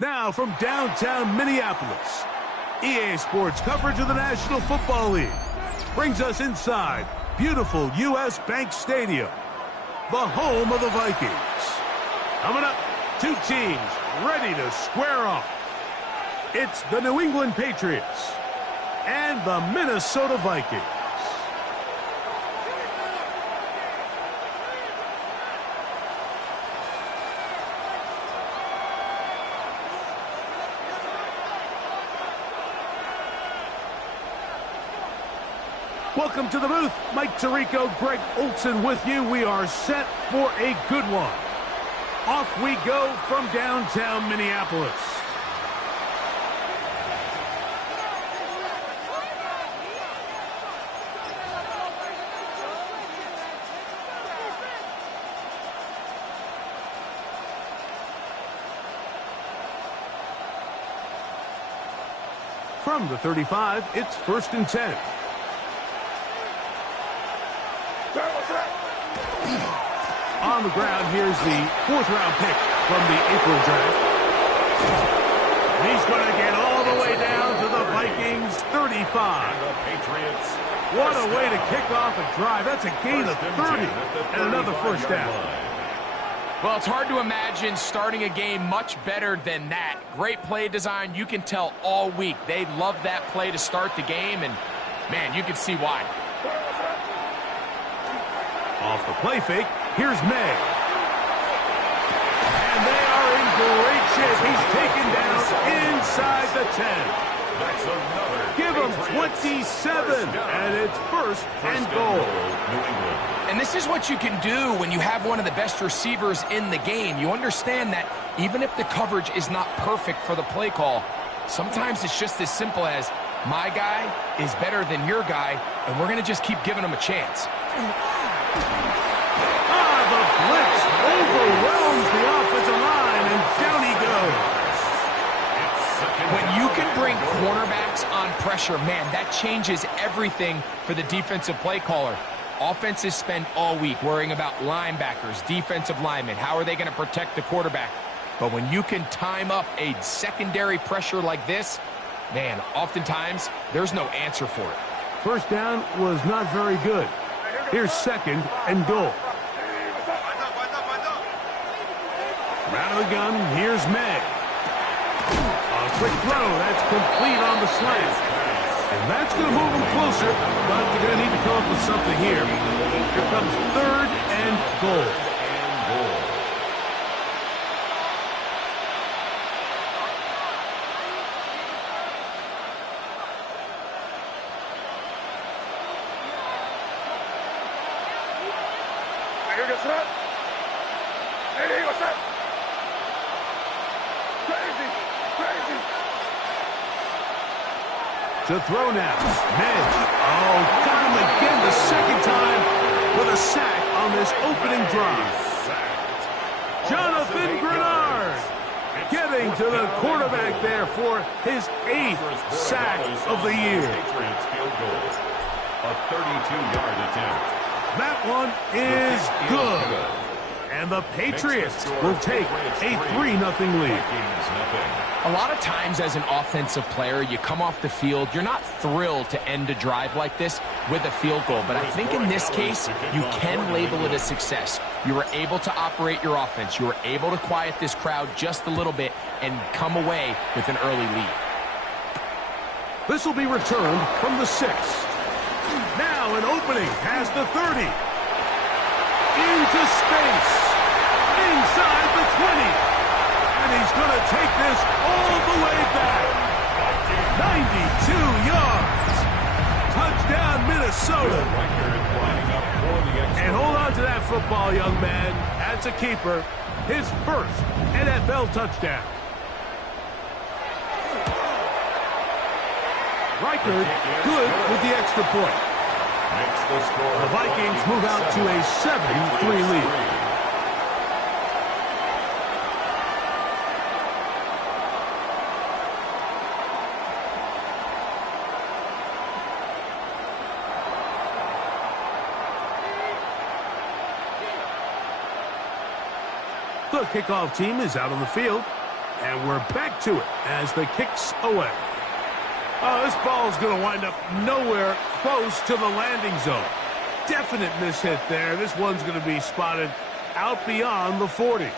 Now from downtown Minneapolis, EA Sports coverage of the National Football League brings us inside beautiful U.S. Bank Stadium, the home of the Vikings. Coming up, two teams ready to square off. It's the New England Patriots and the Minnesota Vikings. Welcome to the booth. Mike Tirico, Greg Olson with you. We are set for a good one. Off we go from downtown Minneapolis. From the 35, it's 1st and 10. On the ground, here's the 4th-round pick from the April draft. He's going to get all the way down to the Vikings' 35. The Patriots. What a way to kick off a drive. That's a gain of 30 and another first down. Well, it's hard to imagine starting a game much better than that. Great play design. You can tell all week they love that play to start the game, and, man, you can see why. Off the play fake, here's May. And they are in great shape. He's taken down inside the 10. That's another. Give him 27, and it's 1st and goal. And this is what you can do when you have one of the best receivers in the game. You understand that even if the coverage is not perfect for the play call, sometimes it's just as simple as, my guy is better than your guy, and we're going to just keep giving him a chance. The blitz overwhelms the offensive line, and down he goes. When you can bring cornerbacks on pressure, man, that changes everything for the defensive play caller. Offenses spend all week worrying about linebackers, defensive linemen. How are they going to protect the quarterback? But when you can time up a secondary pressure like this, man, oftentimes there's no answer for it. First down was not very good. Here's 2nd and goal. Out of the gun, here's May. A quick throw, that's complete on the slant. And that's going to move them closer, but they're going to need to come up with something here. Here comes 3rd and goal. To throw now. May. Oh, got him again the 2nd time with a sack on this opening drive. Jonathan Grenard getting to the quarterback there for his 8th sack of the year. A 32-yard attempt. That one is good. And the Patriots will take a 3-0 lead. A lot of times as an offensive player, you come off the field, you're not thrilled to end a drive like this with a field goal. But I think in this case, you can label it a success. You were able to operate your offense. You were able to quiet this crowd just a little bit and come away with an early lead. This will be returned from the 6. Now an opening past the 30. Into space. Inside the 20. And he's going to take this all the way back. 92 yards. Touchdown, Minnesota. And hold on to that football, young man. That's a keeper. His 1st NFL touchdown. Reichard good with the extra point. The Vikings move out to a 7-3 lead. The kickoff team is out on the field. And we're back to it as the kick's away. Oh, this ball is going to wind up nowhere close to the landing zone. Definite mishit there. This one's going to be spotted out beyond the 40.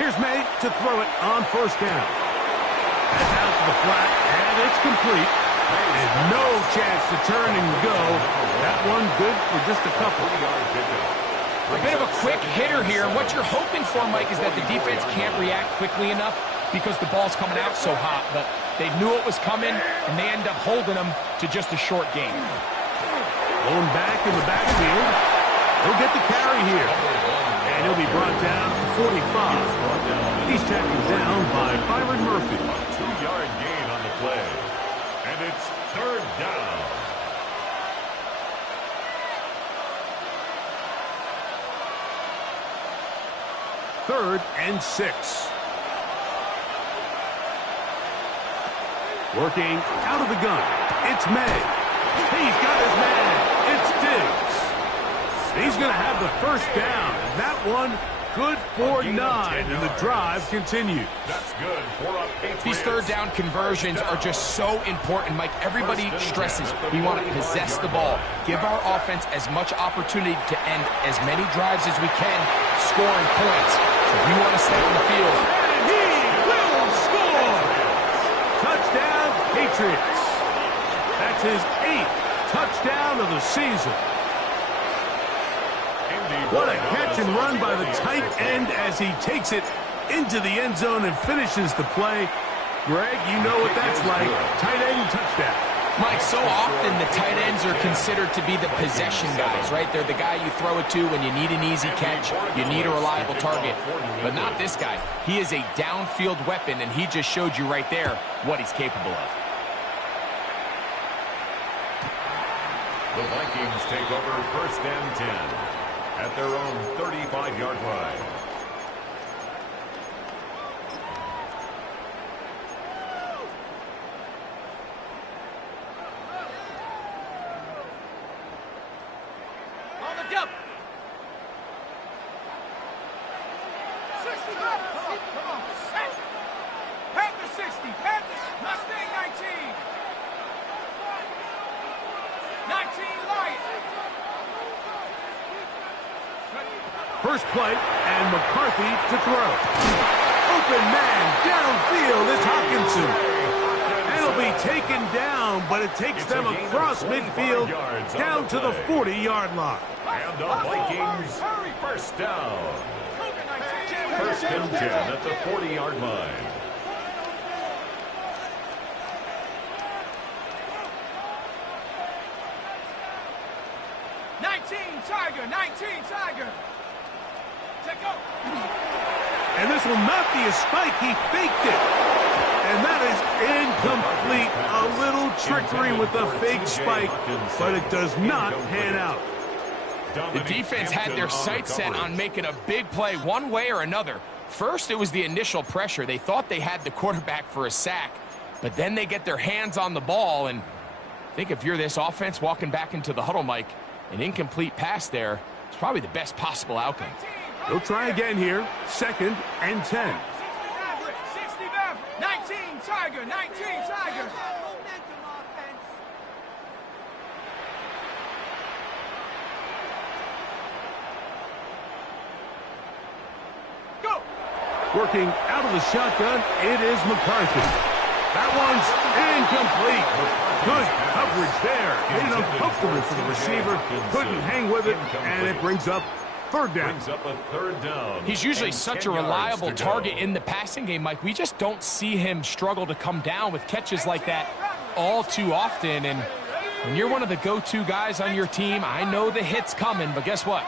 Here's May to throw it on first down. That's out to the flat, and it's complete. And no chance to turn and go. That one good for just a couple. A bit of a quick hitter here. What you're hoping for, Mike, is that the defense can't react quickly enough because the ball's coming out so hot. But they knew it was coming, and they end up holding them to just a short game. Going back in the backfield. He'll get the carry here. And he'll be brought down to 45. He's tackled down by Byron Murphy. A 2-yard gain on the play. And it's third down. Third and 6. Working out of the gun. It's May. He's got his man. It's Diggs. He's going to have the first down. That one good for 9, and the drive continues. That's good for a Patriots. These third down conversions are just so important, Mike. Everybody stresses we want to possess the ball, give our offense as much opportunity to end as many drives as we can, scoring points. So if you want to stay on the field. And he will score! Touchdown, Patriots. That's his 8th touchdown of the season. What a catch and run by the tight end as he takes it into the end zone and finishes the play. Greg, you know what that's like. Tight end touchdown. Mike, so often the tight ends are considered to be the possession guys, right? They're the guy you throw it to when you need an easy catch, you need a reliable target. But not this guy. He is a downfield weapon, and he just showed you right there what he's capable of. The Vikings take over first and 10 at their own 35-yard line. On the double. 60. Come on. Panther 60. Panthers. Mustang 19. 19 Lions. First play, and McCarthy to throw. Open man, downfield, it's Hawkinson. And it'll be taken down, but it takes them across midfield down to the 40-yard line. And the Vikings, first down. First and 10 at the 40-yard line. Tiger, 19 Tiger. And this will not be a spike. He faked it. And that is incomplete. A little trickery with the fake spike, but it does not pan out. The defense had their sights set on making a big play one way or another. First, it was the initial pressure. They thought they had the quarterback for a sack, but then they get their hands on the ball, and I think if you're this offense walking back into the huddle, Mike, an incomplete pass there is probably the best possible outcome. They'll try again here. Second and 10. 19 Tiger, 19 Tiger. Go. Working out of the shotgun, it is McCarthy. That one's incomplete. Good coverage there. Made it uncomfortable for the receiver. Couldn't hang with it, and it brings up third down. Brings up a third down. He's usually such a reliable target in the passing game, Mike. We just don't see him struggle to come down with catches like that all too often. And when you're one of the go-to guys on your team, I know the hit's coming, but guess what?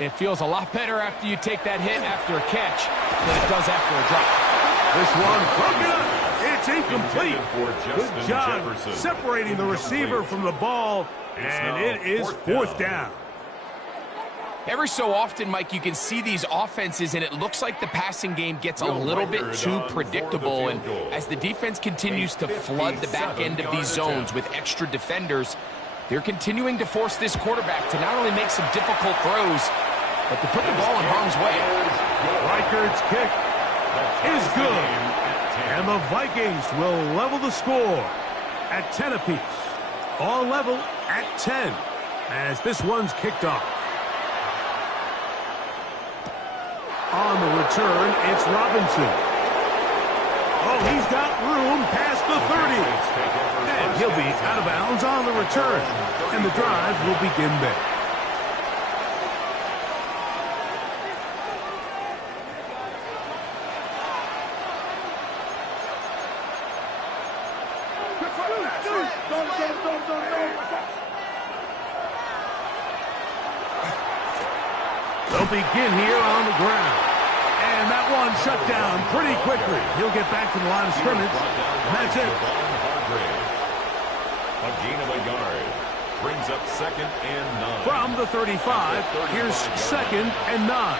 It feels a lot better after you take that hit after a catch than it does after a drop. This one broken up. It's It's incomplete. Good job Jefferson. separating the receiver from the ball, and it is fourth down. Every so often, Mike, you can see these offenses, and it looks like the passing game gets a little bit too predictable. And as the defense continues to flood the back end of these zones with extra defenders, they're continuing to force this quarterback to not only make some difficult throws, but to put the ball in harm's way. Reichardt's kick is good. And the Vikings will level the score at 10 apiece. All level at 10 as this one's kicked off. On the return, it's Robinson. Oh, he's got room past the 30. And he'll be out of bounds on the return. And the drive will begin there. They'll begin here on the ground. And that one shut down pretty quickly. He'll get back to the line of scrimmage. And that's it. A gain of a yard. Brings up 2nd and 9. From the 35, here's 2nd and 9.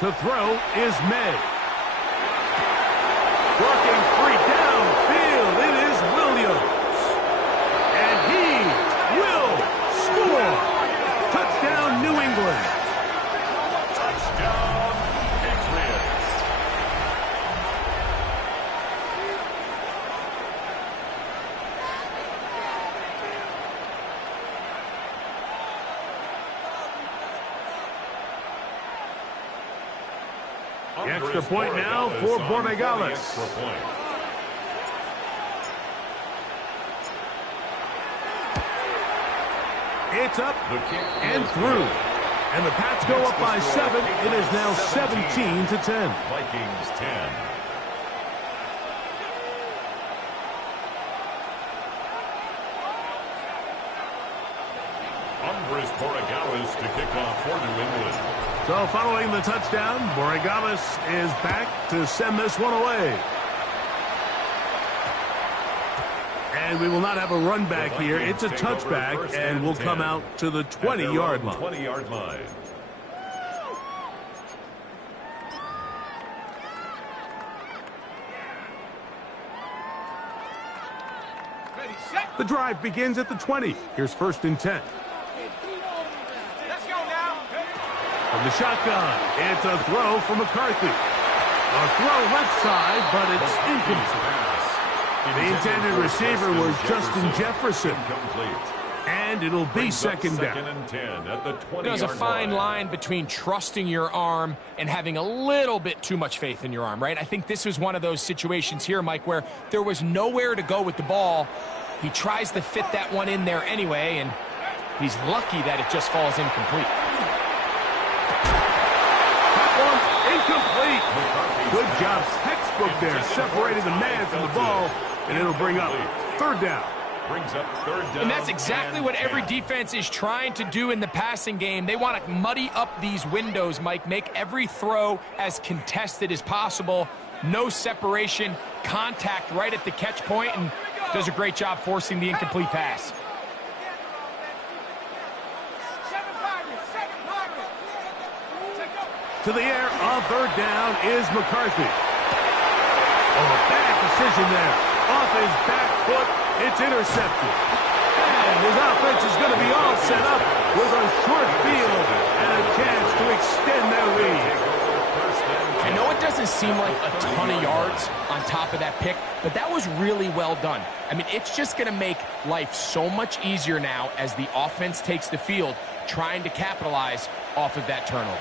To throw is May. Working free downfield, it is Williams. And he will score. Touchdown, New England. Touchdown, Patriots. The extra point now for Borregales. It's up and through. And the Pats go up by 7. It is now 17-10. Vikings 10. Andres Borregales to kick off for New England. So following the touchdown, Borregales is back to send this one away. And we will not have a run back here. It's a touchback, and we'll come out to the 20-yard line. 20-yard line. The drive begins at the 20. Here's 1st and 10. Let's go now. From the shotgun, it's a throw for McCarthy. A throw left side, but it's incomplete. The intended receiver was Justin Jefferson. And it'll be 2nd down. And 10 at the 20-yard line. There's a fine line between trusting your arm and having a little bit too much faith in your arm, right? I think this was one of those situations here, Mike, where there was nowhere to go with the ball. He tries to fit that one in there anyway, and he's lucky that it just falls incomplete. That one incomplete. Good job, textbook there, separating the man from the ball, and it'll bring up 3rd down. Brings up 3rd down. And that's exactly what every defense is trying to do in the passing game. They want to muddy up these windows, Mike, make every throw as contested as possible. No separation, contact right at the catch point, and does a great job forcing the incomplete pass. To the air on 3rd down is McCarthy. Oh, a bad decision there. Off his back foot, it's intercepted. And his offense is going to be all set up with a short field and a chance to extend their lead. I know it doesn't seem like a ton of yards on top of that pick, but that was really well done. I mean, it's just going to make life so much easier now as the offense takes the field, trying to capitalize off of that turnover.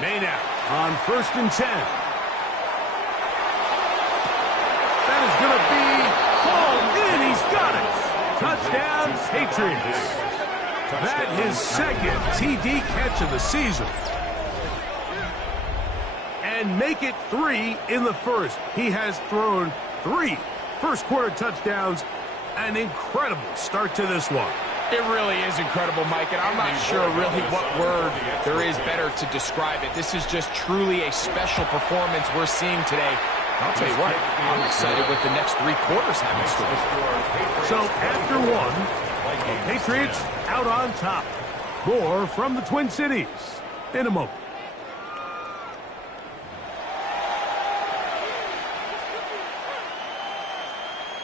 Maynard on 1st and 10. That is going to be hauled in. He's got it. Touchdown, Patriots. That his 2nd TD catch of the season. And make it 3 in the 1st. He has thrown 3 First quarter touchdowns, an incredible start to this one. It really is incredible, Mike, and I'm not sure really what word there is better to describe it. This is just truly a special performance we're seeing today. I'll tell you what, I'm excited what the next 3 quarters have in store. So after one, the Patriots out on top. More from the Twin Cities in a moment.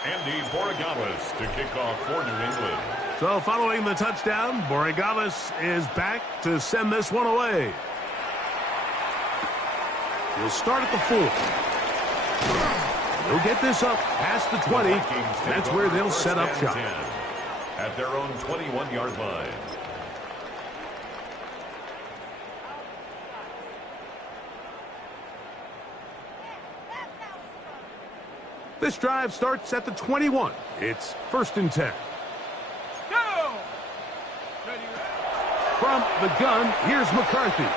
Andy Borregales to kick off for New England. So following the touchdown, Borregales is back to send this one away. He'll start at the 4. He'll get this up past the 20. That's where they'll set up shop. At their own 21-yard line. This drive starts at the 21. It's 1st and 10. Go! From the gun, here's McCarthy.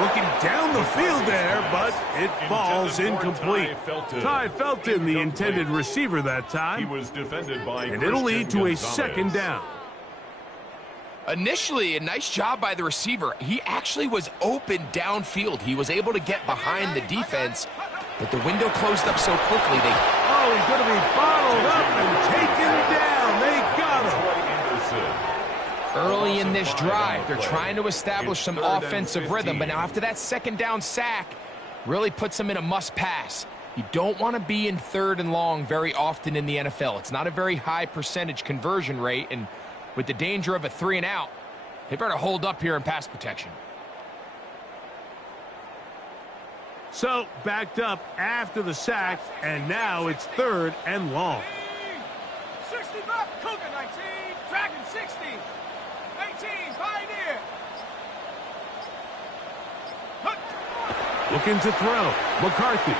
Looking down the field there, but it falls incomplete. Ty Felton, the intended receiver that time. He was defended by and it'll lead to a second down. Initially, a nice job by the receiver. He actually was open downfield. He was able to get behind the defense, but the window closed up so quickly. Oh, he's going to be bottled up and taken down. They got him. Early in this drive, they're trying to establish some offensive rhythm, but now after that second down sack, really puts them in a must-pass. You don't want to be in 3rd and long very often in the NFL. It's not a very high percentage conversion rate, and with the danger of a 3 and out, they better hold up here in pass protection. So backed up after the sack, and now it's 3rd and long. 60 back, Cougar 19, Dragon 60, 18, Pioneer. Looking to throw, McCarthy.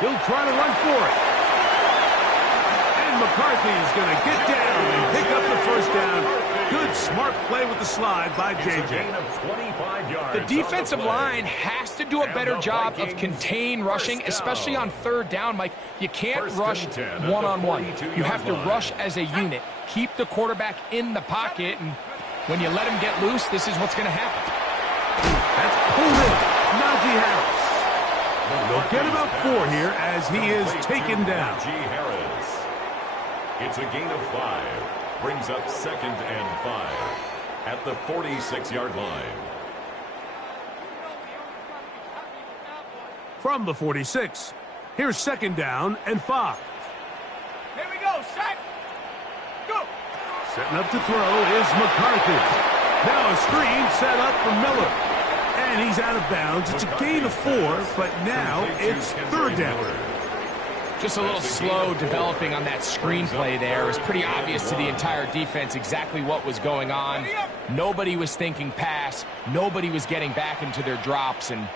He'll try to run for it. And McCarthy's going to get down and pick up the 1st down. Good, smart play with the slide by J.J. The defensive line has to do a better job of contain rushing, especially on 3rd down, Mike. You can't rush one-on-one. You have to rush as a unit. Keep the quarterback in the pocket, and when you let him get loose, this is what's going to happen. That's pulled in. Najee Harris. They'll get about 4 here as he is taken down. It's a gain of 5. Brings up 2nd and 5 at the 46-yard line. From the 46, here's 2nd down and 5. Here we go, sack. Go. Setting up to throw is McCarthy. Now a screen set up for Miller. And he's out of bounds. It's a gain of 4, but now it's 3rd down. Just a little slow developing on that screenplay there. It was pretty obvious to the entire defense exactly what was going on. Nobody was thinking pass. Nobody was getting back into their drops, and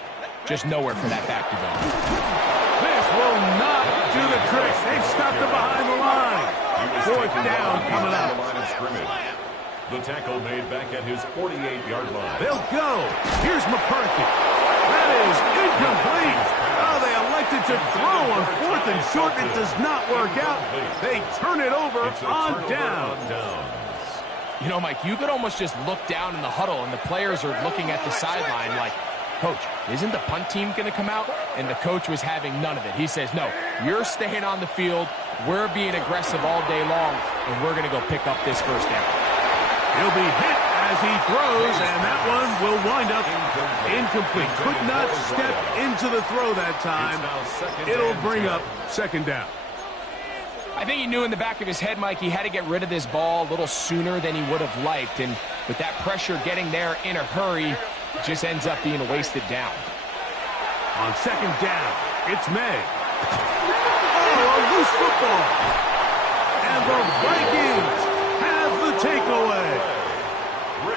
just nowhere for that back to go. This will not do the trick. They've stopped him behind the line. 4th down coming up. The tackle made back at his 48-yard line. They'll go. Here's McCarthy. That is incomplete. Oh, they elected to throw on 4th and short. It does not work out. They turn it over on down. You know, Mike, you could almost just look down in the huddle, and the players are looking at the sideline like, Coach, isn't the punt team going to come out? And the coach was having none of it. He says, no, you're staying on the field. We're being aggressive all day long, and we're going to go pick up this 1st down. He'll be hit as he throws, and that one will wind up incomplete. Could not step into the throw that time. It'll bring up 2nd down. I think he knew in the back of his head, Mike, he had to get rid of this ball a little sooner than he would have liked. And with that pressure getting there in a hurry, it just ends up being a wasted down. On 2nd down, it's May. Oh, a loose football. And the Vikings have the takeaway.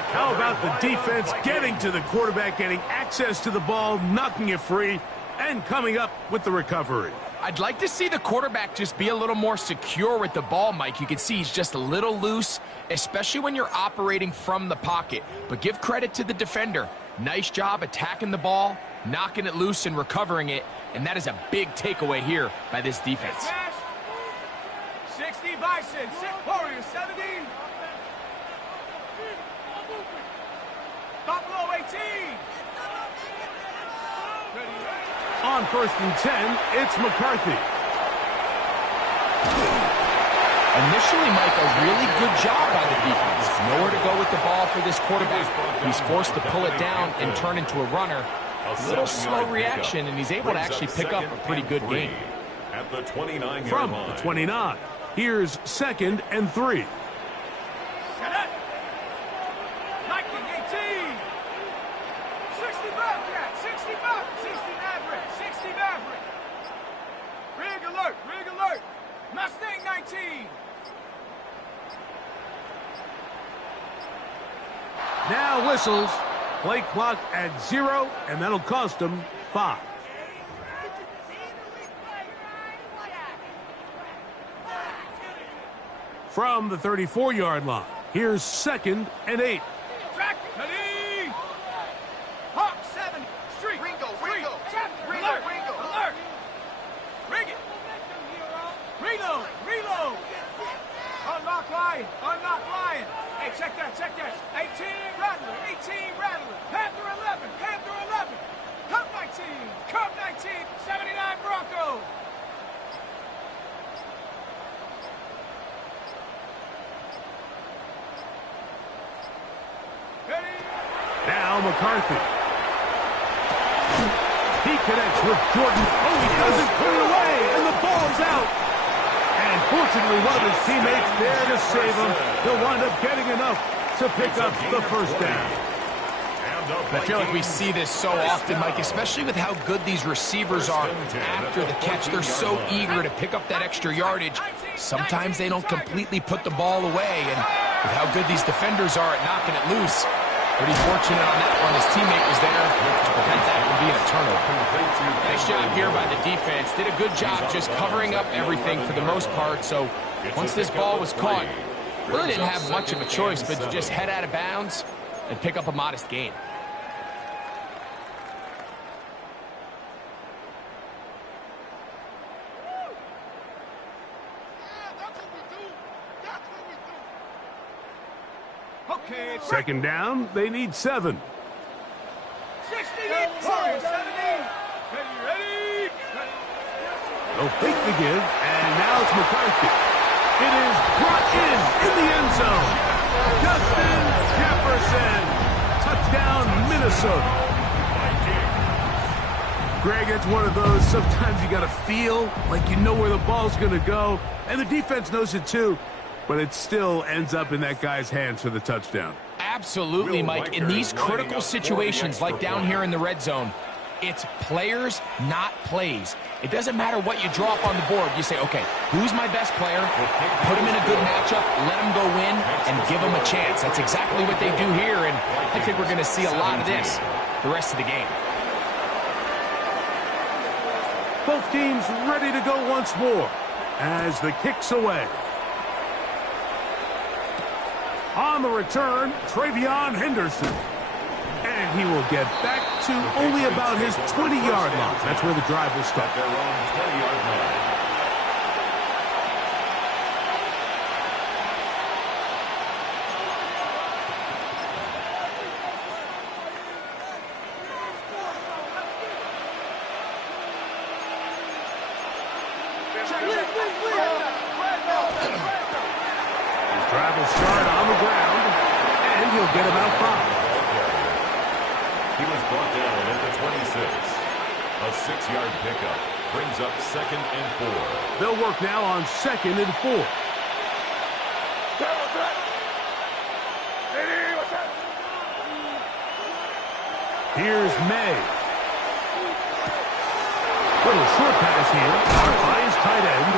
How about the defense getting to the quarterback, getting access to the ball, knocking it free, and coming up with the recovery? I'd like to see the quarterback just be a little more secure with the ball, Mike. You can see he's just a little loose, especially when you're operating from the pocket. But give credit to the defender. Nice job attacking the ball, knocking it loose and recovering it, and that is a big takeaway here by this defense. 60 Bison, 6 Warriors, 70. Buffalo 18. On 1st and 10, it's McCarthy. Initially, Mike, a really good job by the defense. Nowhere to go with the ball for this quarterback. He's forced to pull it down and turn into a runner. A little slow reaction, and he's able to actually pick up a pretty good gain. At the 29-yard From line. the 29, here's 2nd and 3. Set it. Lightning 18. 60 Bobcat, 60 Bob, 60 Maverick, 60 Maverick. Rig alert, rig alert. Mustang 19. Now whistles. Play clock at 0, and that'll cost them 5. From the 34-yard line, here's 2nd and 8. Track, ready. Hawk 7. Street. Ringo, Street. Ringo. Traffic. Ringo, Alert. Ringo. Alert. Rig it. Reload. Reload. Unlock line. Unlock line. Hey, check that. Check that. 18 Rattler. 18 Rattler. Panther 11. Panther 11. Cub 19. Cub 19. 79 Bronco. Ready. Now McCarthy. He connects with Jordan. Oh, he doesn't put it away, and the ball's out. And fortunately, one of his teammates there to save him. He'll wind up getting enough to pick up the first down. I feel like we see this so often, Mike, especially with how good these receivers are after the catch. They're so eager to pick up that extra yardage. Sometimes they don't completely put the ball away, and with how good these defenders are at knocking it loose, pretty fortunate on that one. His teammate was there to prevent that from being a turnover. Nice job here by the defense. Did a good job just covering up everything for the most part. So once this ball was caught, really didn't have much of a choice but to just head out of bounds and pick up a modest gain. Okay. 2nd down, they need 7. 60. Warriors 70. Ready, ready. They'll fake the give, and now it's McCarthy. It is brought in the end zone. Justin Jefferson. Touchdown, Minnesota. Greg, it's one of those, sometimes you got to feel like you know where the ball's going to go, and the defense knows it too, but it still ends up in that guy's hands for the touchdown. Absolutely, Mike. In these critical situations, like down here in the red zone, it's players, not plays. It doesn't matter what you draw up on the board. You say, okay, who's my best player? Put him in a good matchup, let him go win, and give him a chance. That's exactly what they do here, and I think we're going to see a lot of this the rest of the game. Both teams ready to go once more as the kick's away. On the return, Travion Henderson. And he will get back to only about his 20-yard line. That's where the drive will start. Their own 20-yard line. His drive will start on the ground, and he'll get about 5. He was brought down at the 26. A 6-yard pickup brings up 2nd and 4. They'll work now on 2nd and 4. Here's May. Little short pass here. By his tight end.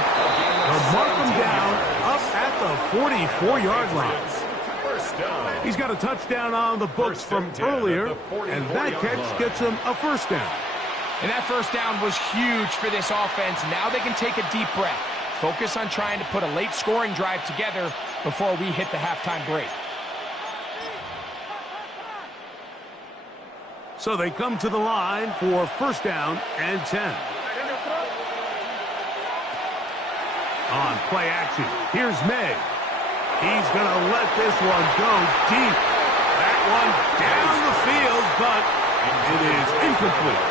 They'll mark him down up at the 44-yard line. First down. He's got a touchdown on the books from earlier, and that catch gets him a first down. And that first down was huge for this offense. Now they can take a deep breath. Focus on trying to put a late scoring drive together before we hit the halftime break. So they come to the line for first down and 10. On play action, here's May. He's going to let this one go deep. That one down the field, but it is incomplete.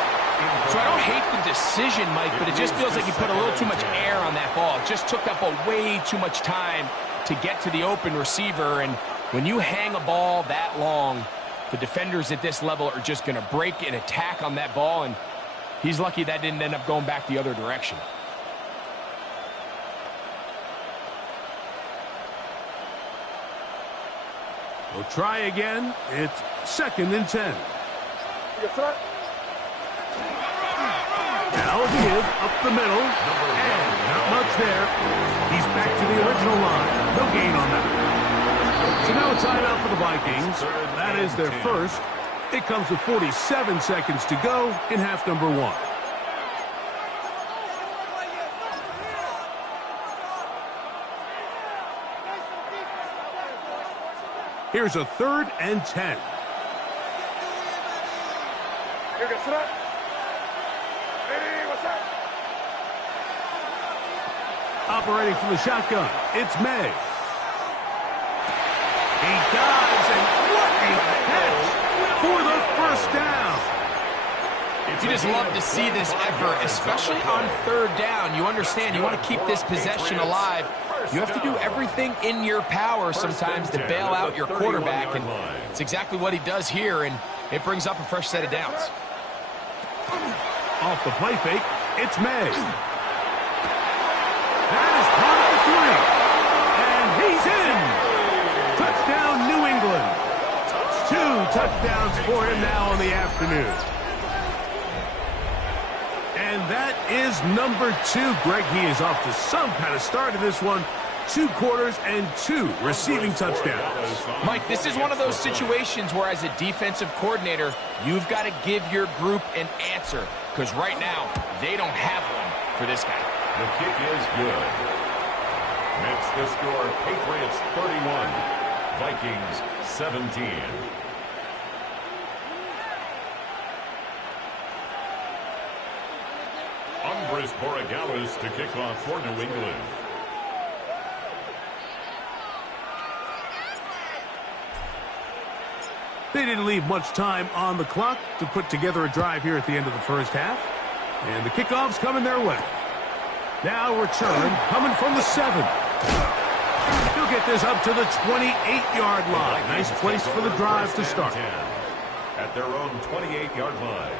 So I don't hate the decision, Mike, but it just feels like he put a little too much air on that ball. It just took up way too much time to get to the open receiver. And when you hang a ball that long, the defenders at this level are just going to break and attack on that ball, and he's lucky that didn't end up going back the other direction. We'll try again. It's second and 10. Now give up the middle, and not much there. He's back to the original line. No gain on that. So now a timeout for the Vikings. That is their first. It comes with 47 seconds to go in half number 1. Here's a third and 10. Operating from the shotgun, it's May. He dives, and what a catch for the first down. You just love to see this effort, especially on third down. You understand, you want to keep this possession alive. You have to do everything in your power sometimes to bail out your quarterback, and it's exactly what he does here, and it brings up a fresh set of downs. Off the play fake, it's May. That is caught at the 3, and he's in. Touchdown, New England. 2 touchdowns for him now on the afternoon. And that is number 2. Greg, he is off to some kind of start in this one. 2 quarters and 2 receiving touchdowns. Mike, this is one of those situations where as a defensive coordinator, you've got to give your group an answer, because right now, they don't have one for this guy. The kick is good. Makes the score Patriots 31, Vikings 17. Andres Borregales to kick off for New England. They didn't leave much time on the clock to put together a drive here at the end of the first half. And the kickoff's coming their way. Now return coming from the 7. He'll get this up to the 28-yard line. Nice place for the drive to start. At their own 28-yard line.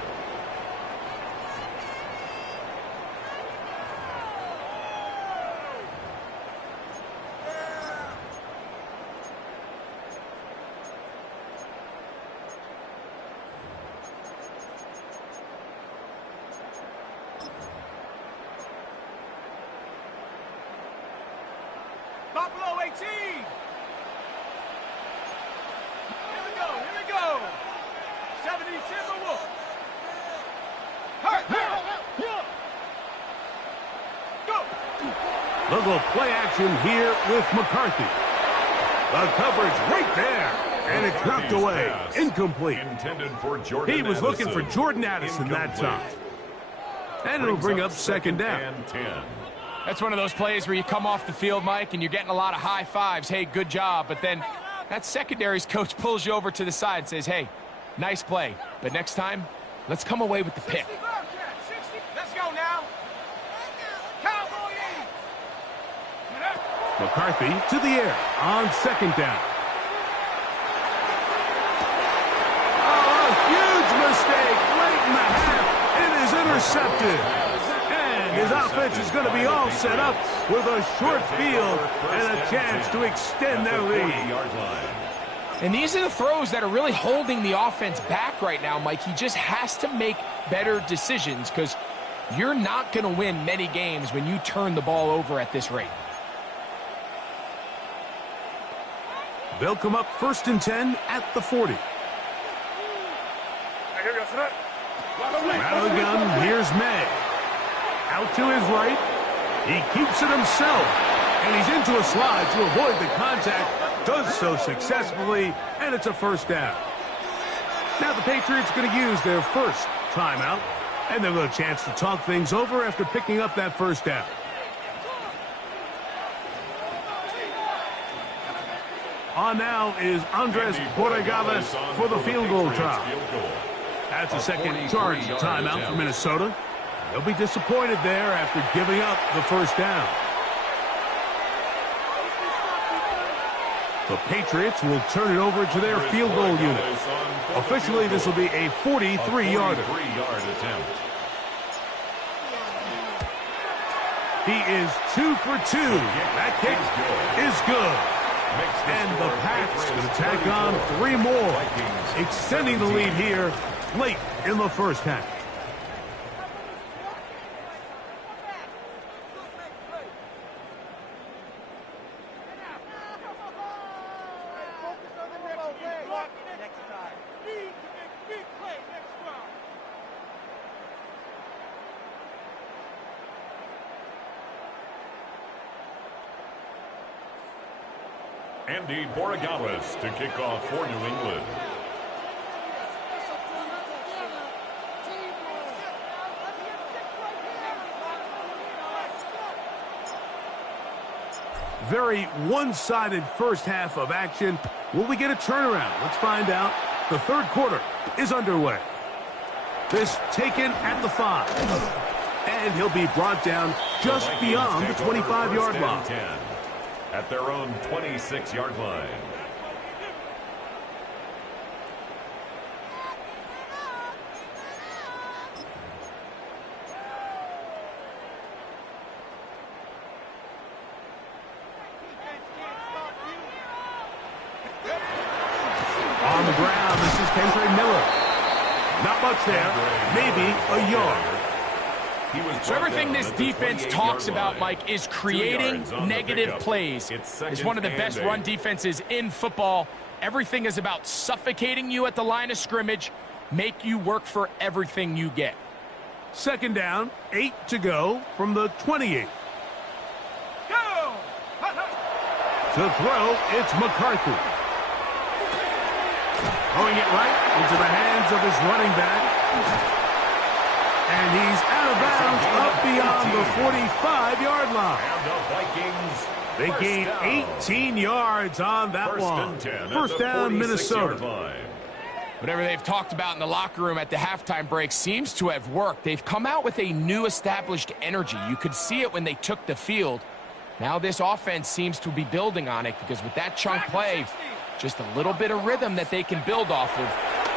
Buffalo 18. Here we go. 70 Timberwolves. Go. Little play action here with McCarthy. The coverage right there. And it's knocked away. Incomplete. Intended for Jordan He was looking for Addison. Jordan Addison that time. And it'll bring up second down. And 10. That's one of those plays where you come off the field, Mike, and you're getting a lot of high fives. Hey, good job. But then that secondary's coach pulls you over to the side and says, hey, nice play. But next time, let's come away with the pick. 60. Let's go now. Cowboy McCarthy to the air on second down. Oh, a huge mistake late in the half. It is intercepted. And his offense is going to be all set up with a short field and a chance to extend their lead. And these are the throws that are really holding the offense back right now, Mike. He just has to make better decisions, because you're not going to win many games when you turn the ball over at this rate. They'll come up first and 10 at the 40. Out of the gun, here's May. Out to his right. He keeps it himself. And he's into a slide to avoid the contact. Does so successfully, and it's a first down. Now the Patriots are going to use their first timeout, and they'll have a chance to talk things over after picking up that first down. On now is Andres Borregales for the field goal try. That's a second charge timeout for Minnesota. They'll be disappointed there after giving up the first down. The Patriots will turn it over to their field goal unit. Officially, this will be a 43-yarder. He is 2 for 2. That kick is good. And the Pats going to tack on 3 more, extending the lead here late in the first half. Andy Borregales to kick off for New England. Very one-sided first half of action. Will we get a turnaround? Let's find out. The third quarter is underway. This taken at the 5. And he'll be brought down just beyond the 25-yard line. At their own 26-yard line. On the ground, this is Kendrick Miller. Not much there, maybe a yard. So everything this defense talks about, Mike, is creating negative plays. It's one of the best run defenses in football. Everything is about suffocating you at the line of scrimmage, make you work for everything you get. Second down, 8 to go from the 28. Go! To throw, it's McCarthy. Throwing it right into the hands of his running back. And he's out of bounds up beyond the 45-yard line. And the Vikings, they gain 18 yards on that one. First down, Minnesota. Whatever they've talked about in the locker room at the halftime break seems to have worked. They've come out with a new established energy. You could see it when they took the field. Now this offense seems to be building on it because with that chunk play, just a little bit of rhythm that they can build off of.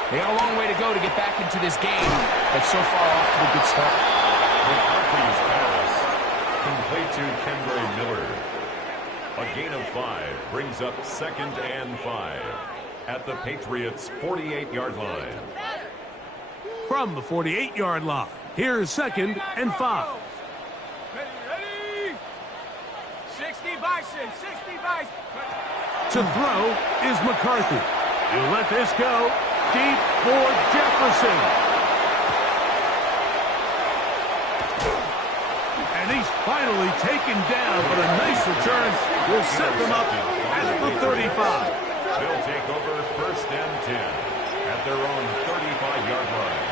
They got a long way to go to get back into this game, but so far off to a good start. McCarthy's pass complete to Kendrick Miller. A gain of 5 brings up 2nd and 5 at the Patriots' 48-yard line. From the 48-yard line, here's 2nd and 5. Ready? 60 Bison, 60 Bison. To throw is McCarthy. You let this go. Deep for Jefferson. And he's finally taken down, but a nice return will set them up at the 35. They'll take over 1st and 10 at their own 35-yard line.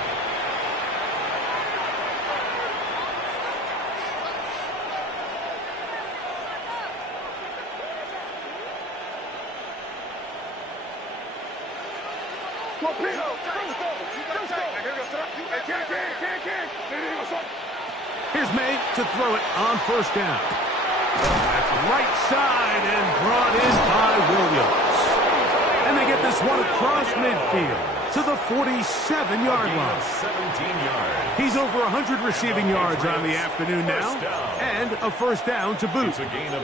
Here's May to throw it on 1st down. That's right side and brought in by Williams. And they get this one across midfield to the 47-yard line. 17 yards. He's over 100 receiving yards on the afternoon now, and a 1st down to boot.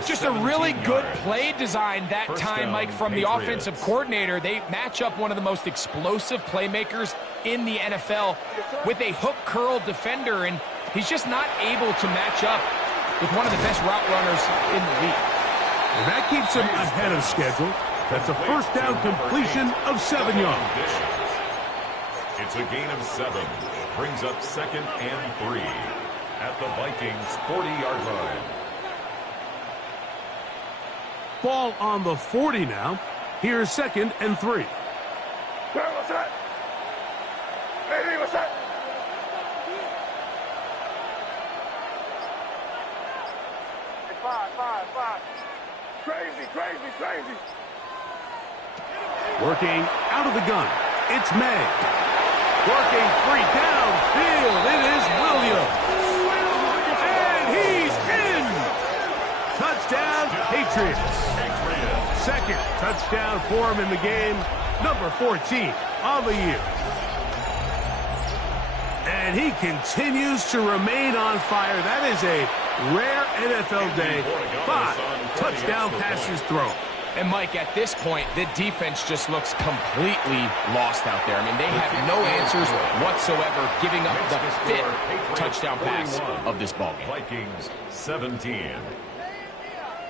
Just a really good play design that time, Mike, from the offensive coordinator. They match up one of the most explosive playmakers in the NFL with a hook curl defender, and he's just not able to match up with one of the best route runners in the league. And that keeps him ahead of schedule. That's a 1st down completion of 7 yards. It's a gain of 7. Brings up 2nd and 3 at the Vikings' 40-yard line. Ball on the 40 now. Here's 2nd and 3. Five. Crazy. Working out of the gun. It's May. Working free downfield. It is Williams. And he's in. Touchdown, Patriots. Second touchdown for him in the game. Number 14 on the year. And he continues to remain on fire. That is a rare NFL day. 5 touchdown passes thrown. And, Mike, at this point, the defense just looks completely lost out there. I mean, they have no answers whatsoever, giving up the 5th touchdown pass of this ballgame. Vikings 17.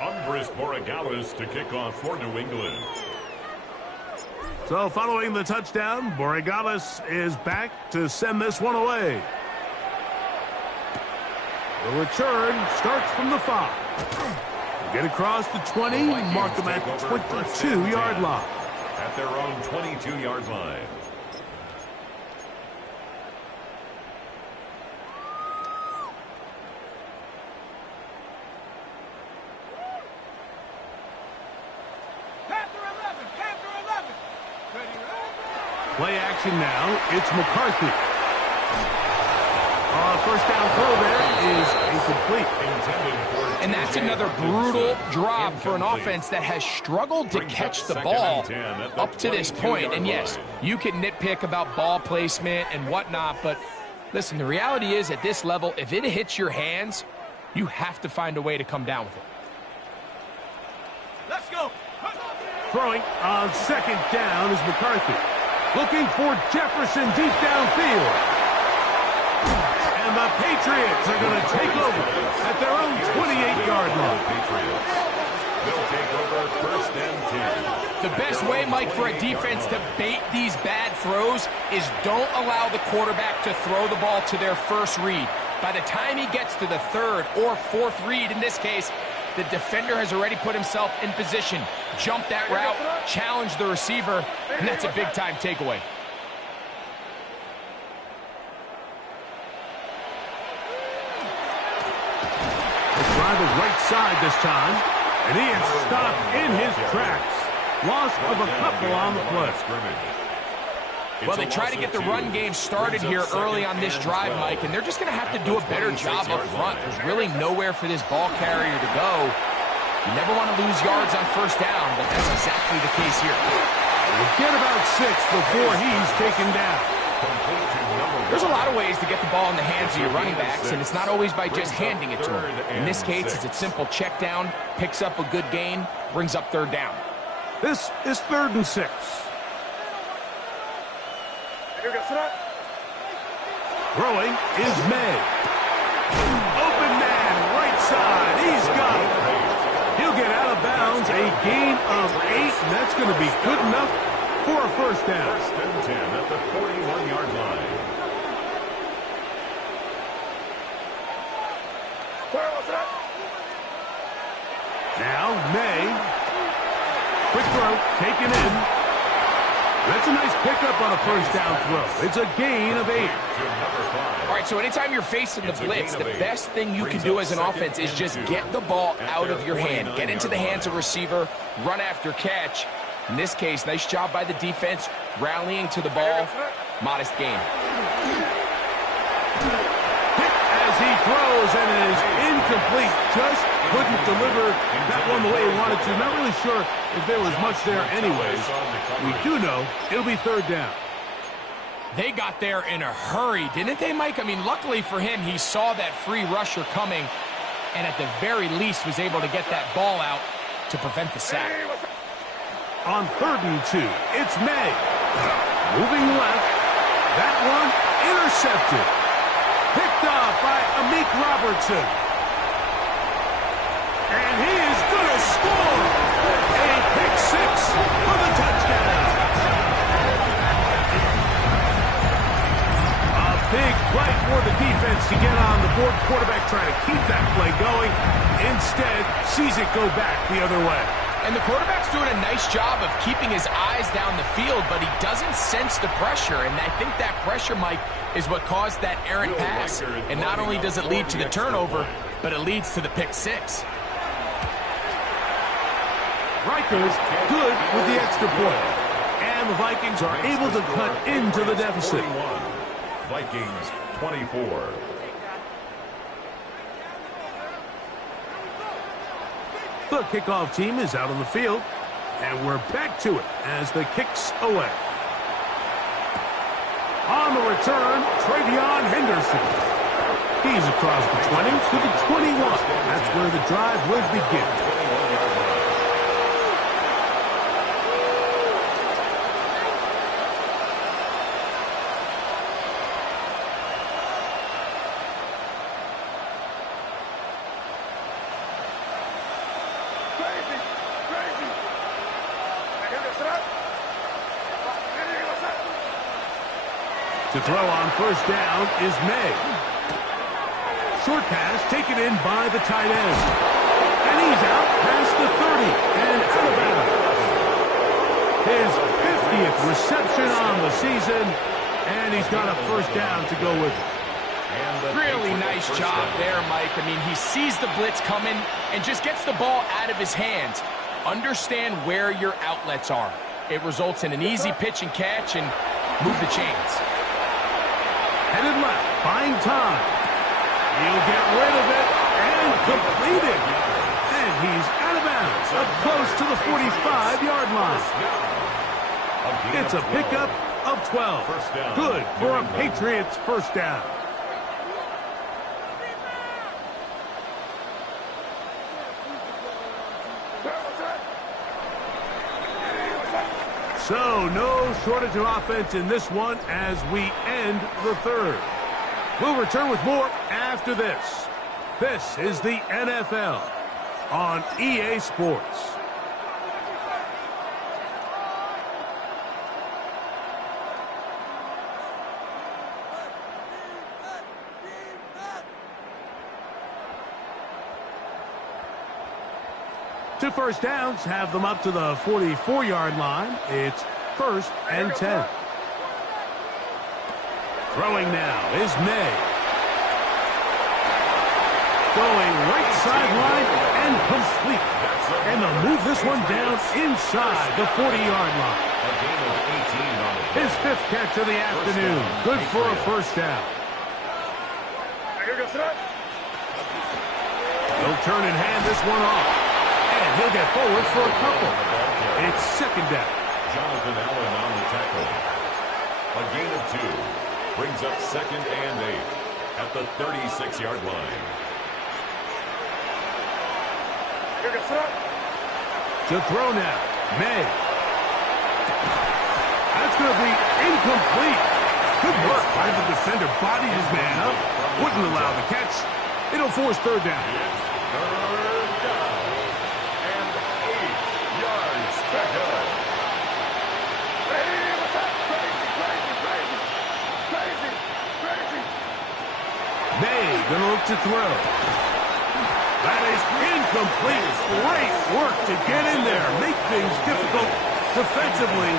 Andres Borregales to kick off for New England. So following the touchdown, Borregales is back to send this one away. The return starts from the 5. Get across the 20, mark them at the 22-yard line. At their own 22-yard line. Panther 11. Play action now. It's McCarthy. First down throw there is incomplete. And that's another brutal drop for an offense that has struggled to catch the ball up to this point. And yes, you can nitpick about ball placement and whatnot, but listen, the reality is at this level, if it hits your hands, you have to find a way to come down with it. Let's go. Throwing on second down is McCarthy. Looking for Jefferson deep downfield. And the Patriots are going to take over at their own 28-yard line. They'll take over first and 10. The best way, Mike, for a defense to bait these bad throws is don't allow the quarterback to throw the ball to their first read. By the time he gets to the third or fourth read, in this case, the defender has already put himself in position, jump that route, challenge the receiver, and that's a big-time takeaway. Try the right side this time, and he is stopped in his tracks. Loss of a couple on the play. Well, they try to get the run game started here early on this drive, Mike, and they're just going to have to do a better job up front. There's really nowhere for this ball carrier to go. You never want to lose yards on first down, but that's exactly the case here. We'll get about 6 before he's taken down. There's a lot of ways to get the ball in the hands of your running backs, and it's not always by just handing it to them. In this case, it's a simple check down, picks up a good gain, brings up third down. This is 3rd and 6. Throwing is May. Open man, right side. He's got it. He'll get out of bounds. A gain of 8, and that's going to be good enough for a first down. First and 10 at the 41-yard line. Now, May. Quick throw, taken in. That's a nice pickup on a first down throw. It's a gain of 8. All right, so anytime you're facing the blitz, the best thing you can do as an offense is just get the ball out of your hand. Get into the hands of receiver, run after catch. In this case, nice job by the defense, rallying to the ball. Modest gain. As he throws, and it is incomplete. Just couldn't deliver that one the way he wanted to. Not really sure if there was much there anyways. We do know it'll be third down. They got there in a hurry, didn't they, Mike? I mean, luckily for him, he saw that free rusher coming, and at the very least was able to get that ball out to prevent the sack. On 3rd and 2, it's May. Moving left. That one intercepted. Picked off by Amik Robertson. And he is going to score. A pick 6 for the touchdown. A big play for the defense to get on the board. Quarterback trying to keep that play going. Instead, sees it go back the other way. And the quarterback's doing a nice job of keeping his eyes down the field, but he doesn't sense the pressure. And I think that pressure, Mike, is what caused that errant pass. And not only does it lead to the turnover, but it leads to the pick 6. Riker's good with the extra point. And the Vikings are able to cut into the deficit. 41. Vikings 24. The kickoff team is out on the field, and we're back to it as the kick's away. On the return, Travion Henderson. He's across the 20 to the 21. That's where the drive will begin. To throw on first down is May. Short pass taken in by the tight end. And he's out past the 30 and out of bounds. His 50th reception on the season, and he's got a first down to go with it. Really nice job there, Mike. I mean, he sees the blitz coming and just gets the ball out of his hands. Understand where your outlets are. It results in an easy pitch and catch and move the chains. Headed left, buying time. He'll get rid of it and complete it. And he's out of bounds, up close to the 45-yard line. It's a pickup of 12. Good for a Patriots first down. So, no shortage of offense in this one as we end the third. We'll return with more after this. This is the NFL on EA Sports. Two first downs have them up to the 44-yard line. It's 1st and 10. Throwing now is May. Going right sideline and complete. And they'll move this one down inside the 40-yard line. His 5th catch of the afternoon. Good for a first down. He'll turn and hand this one off. And he'll get forward for a couple. It's 2nd down. Jonathan Allen on the tackle. A gain of 2. Brings up 2nd and 8 at the 36-yard line. To throw now, May. That's going to be incomplete. Good work by the defender. Bodied his man up. Wouldn't allow the catch. It'll force 3rd down. Third down. And 8 yards to go. May gonna look to throw. That is incomplete. Great work to get in there. Make things difficult defensively.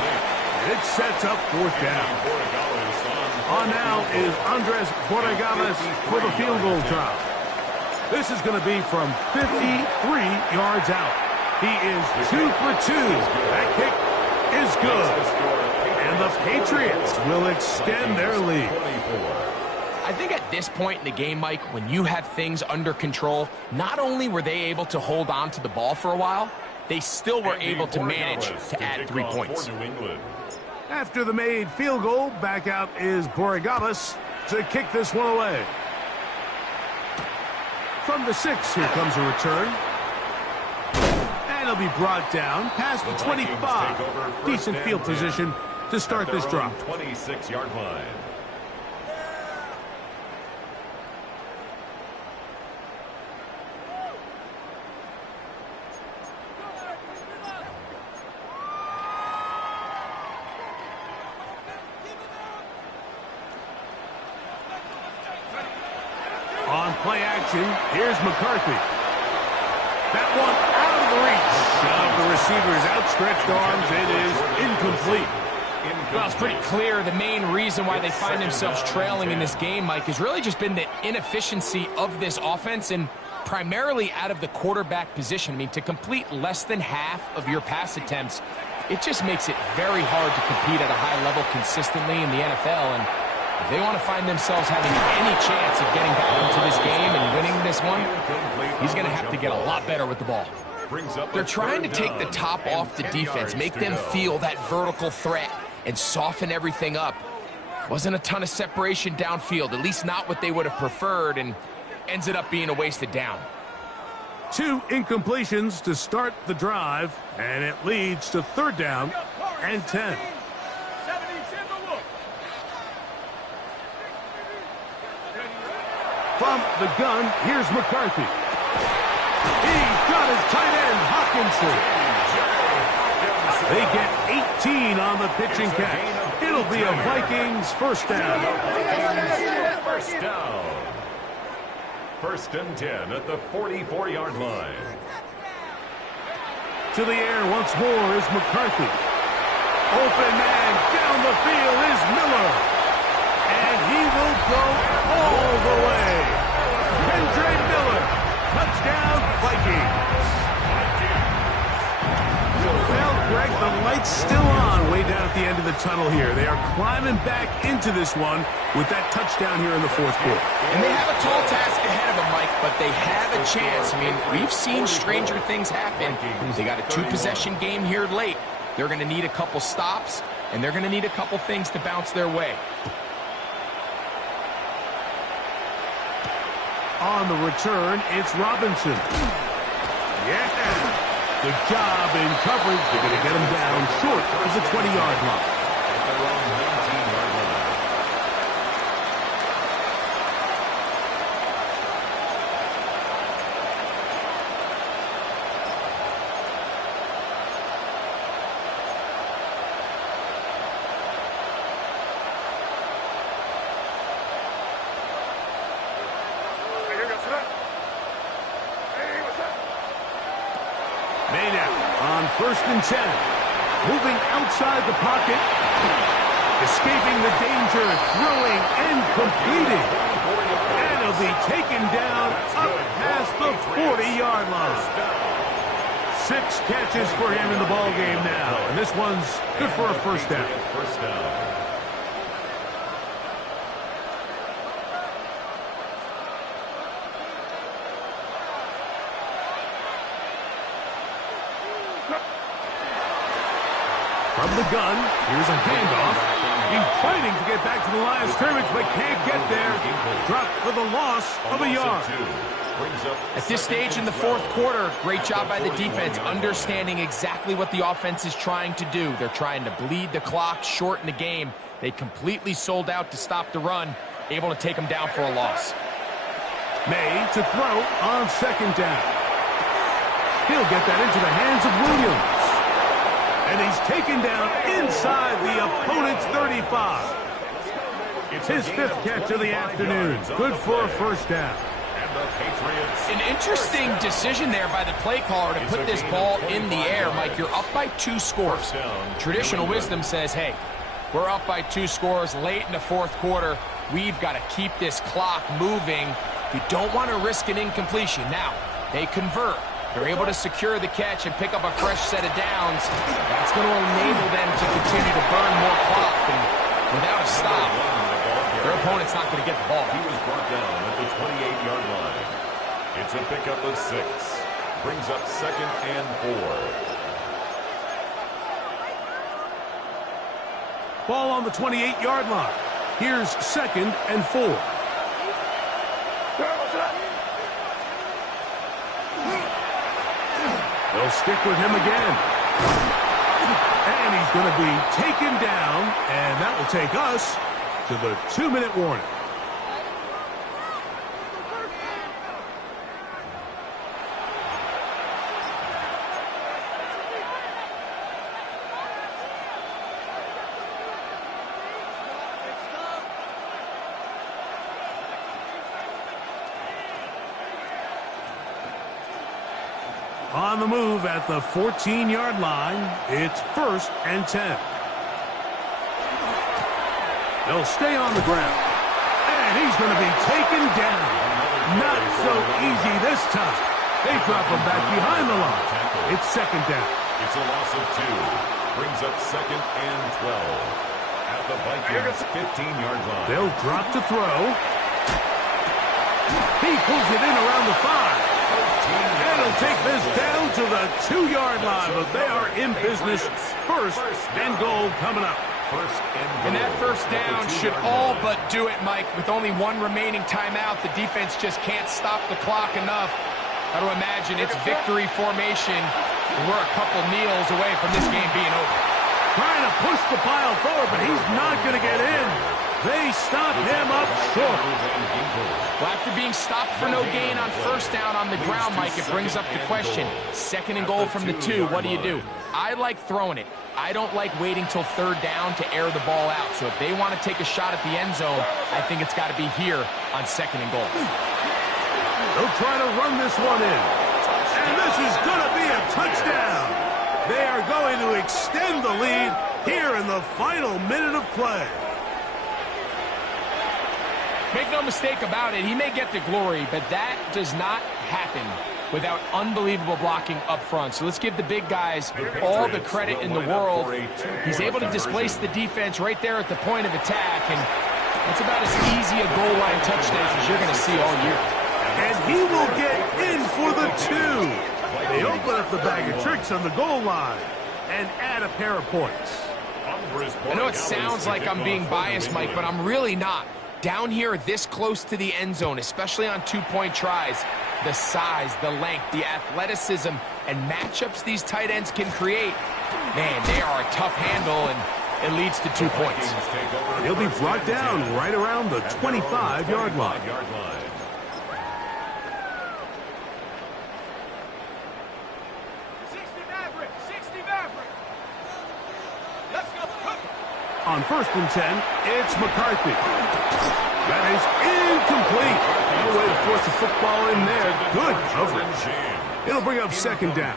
It sets up 4th down. On now is Andres Borregales for the field goal try. This is going to be from 53 yards out. He is 2 for 2. That kick is good. And the Patriots will extend their lead. I think at this point in the game, Mike, when you have things under control, not only were they able to hold on to the ball for a while, they still were able to manage to add 3 points. After the made field goal, back out is Borregales to kick this one away. From the 6, here comes a return. And he'll be brought down past the 25. Decent field position to start this drive. 26-yard line. On play action, here's McCarthy. That one out of the reach of the receiver's outstretched arms. It is incomplete. Well, it's pretty clear the main reason why they find themselves trailing in this game, Mike, has really just been the inefficiency of this offense. And primarily out of the quarterback position. I mean, to complete less than half of your pass attempts, it just makes it very hard to compete at a high level consistently in the NFL. And if they want to find themselves having any chance of getting back into this game and winning this one, he's going to have to get a lot better with the ball. They're trying to take the top off the defense, make them feel that vertical threat, and soften everything up. Wasn't a ton of separation downfield, at least not what they would have preferred, and ends it up being a wasted down. 2 incompletions to start the drive, and it leads to 3rd down and 10. From the gun, here's McCarthy. He's got his tight end, Hawkinson. They get 18 on the pitching catch. It'll be a Vikings first down. First down. 1st and 10 at the 44-yard line. To the air once more is McCarthy. Open man down the field is Miller. And he will go all the way. Kendra Miller. Touchdown, Vikings. Well, Greg, the light's still on way down at the end of the tunnel here. They are climbing back into this one with that touchdown here in the 4th quarter. And they have a tall task ahead of them, Mike, but they have a chance. I mean, we've seen stranger things happen. They got a 2-possession game here late. They're going to need a couple stops, and they're going to need a couple things to bounce their way. On the return, it's Robinson. Yeah. Good job in coverage. They're going to get him down short of the 20-yard line. At their own 19-yard line. Maynard on 1st and 10. Moving outside the pocket. Escaping the danger. Throwing and completing. And he'll be taken down up past the 40-yard line. 6 catches for him in the ballgame now. And this one's good for a first down. First down. From the gun, here's a handoff. He's fighting to get back to the line of scrimmage, but can't get there. Dropped for the loss of a yard. At this stage in the 4th quarter, great job by the defense, understanding exactly what the offense is trying to do. They're trying to bleed the clock, shorten the game. They completely sold out to stop the run, able to take them down for a loss. May to throw on 2nd down. He'll get that into the hands of Williams. And he's taken down inside the opponent's 35. It's his 5th catch of the afternoon. Good for a first down. An interesting decision there by the play caller to put this ball in the air. Mike, you're up by 2 scores. Traditional wisdom says, hey, we're up by 2 scores late in the 4th quarter. We've got to keep this clock moving. We don't want to risk an incompletion. Now, they convert. They're able to secure the catch and pick up a fresh set of downs. That's going to enable them to continue to burn more clock. And without a stop, their opponent's not going to get the ball. He was brought down at the 28-yard line. It's a pickup of 6. Brings up 2nd and 4. Ball on the 28-yard line. Here's 2nd and 4. They'll stick with him again. And he's going to be taken down, and that will take us to the 2-minute warning. On the move at the 14-yard line, it's 1st and 10. They'll stay on the ground. And he's going to be taken down. Not so easy this time. They drop him back behind the line. It's second down. It's a loss of 2. Brings up second and 12. At the Vikings' 15-yard line. They'll drop to throw. He pulls it in around the 5. And he'll take this down to the 2-yard line. But they are in business. First and goal coming up. And that first down should all but do it, Mike. With only one remaining timeout, the defense just can't stop the clock enough. Got to imagine it's victory formation. We're a couple kneels away from this game being over. Trying to push the pile forward, but he's not going to get in. They stop him up short. Well, after being stopped for no gain on first down on the ground, Mike, it brings up the question. Second and goal from the 2, what do? I like throwing it. I don't like waiting till third down to air the ball out. So if they want to take a shot at the end zone, I think it's got to be here on second and goal. They'll try to run this one in. And this is going to be a touchdown. They are going to extend the lead here in the final minute of play. Make no mistake about it, he may get the glory, but that does not happen without unbelievable blocking up front. So let's give the big guys all the credit in the world. He's able to displace the defense right there at the point of attack, and that's about as easy a goal line touchdown as you're going to see all year. And he will get in for the 2. They open up the bag of tricks on the goal line and add a pair of points. I know it sounds like I'm being biased, Mike, but I'm really not. Down here this close to the end zone, especially on 2-point tries, the size, the length, the athleticism, and matchups these tight ends can create, man, they are a tough handle, and it leads to 2 points. He'll be brought down right around the 25-yard line. 60 Maverick. Let's go. On 1st and 10, it's McCarthy. That is incomplete. No way to force the football in there. Good coverage. It'll bring up second down.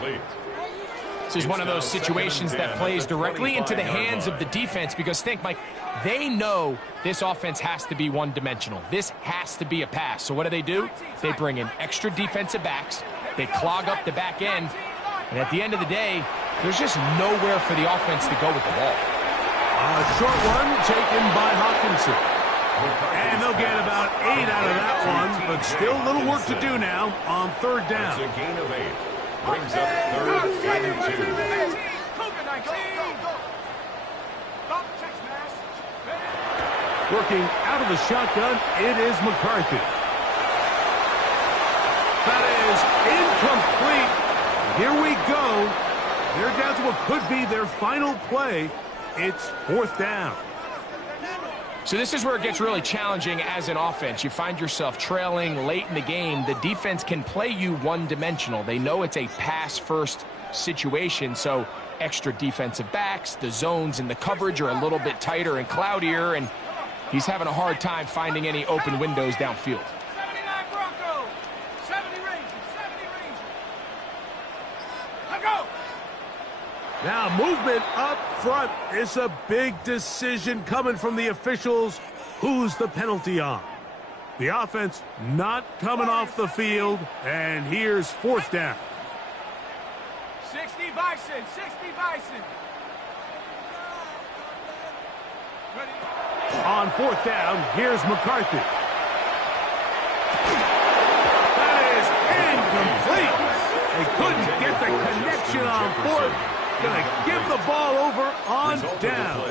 This is one of those situations that plays directly into the hands of the defense because think, Mike, they know this offense has to be one-dimensional. This has to be a pass. So what do? They bring in extra defensive backs. They clog up the back end. And at the end of the day, there's just nowhere for the offense to go with the ball. A short one taken by Hawkinson. And they'll get about 8 out of that one, but still a little work to do now on third down. It's a gain of 8. Brings up third and 2. Working out of the shotgun, it is McCarthy. That is incomplete. Here we go. They're down to what could be their final play. It's 4th down. So this is where it gets really challenging as an offense. You find yourself trailing late in the game. The defense can play you one-dimensional. They know it's a pass-first situation, so extra defensive backs, the zones and the coverage are a little bit tighter and cloudier, and he's having a hard time finding any open windows downfield. 79 Broncos, 70 Rangers, 70 Rangers. Let go! Now movement up front is a big decision coming from the officials. Who's the penalty on? The offense not coming off the field, and here's 4th down. 60 Bison, 60 Bison. Ready? On 4th down, here's McCarthy. That is incomplete. They couldn't get the connection on 4th. Gonna give the ball over on down.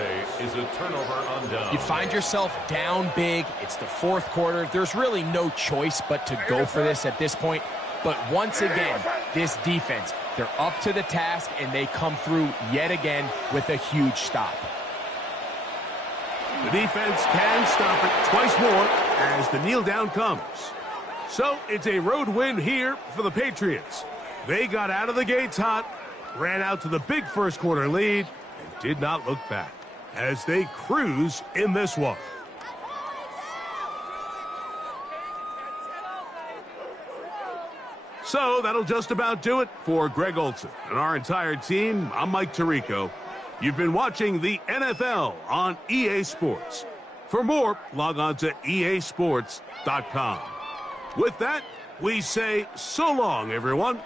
Is a turnover on down. You find yourself down big. It's the 4th quarter. There's really no choice but to go for this at this point. But once again, this defense, they're up to the task, and they come through yet again with a huge stop. The defense can stop it twice more as the kneel down comes. So it's a road win here for the Patriots. They got out of the gates hot, ran out to the big first quarter lead, and did not look back as they cruise in this one. So that'll just about do it for Greg Olson and our entire team. I'm Mike Tirico. You've been watching the NFL on EA Sports. For more, log on to easports.com. With that, we say so long, everyone.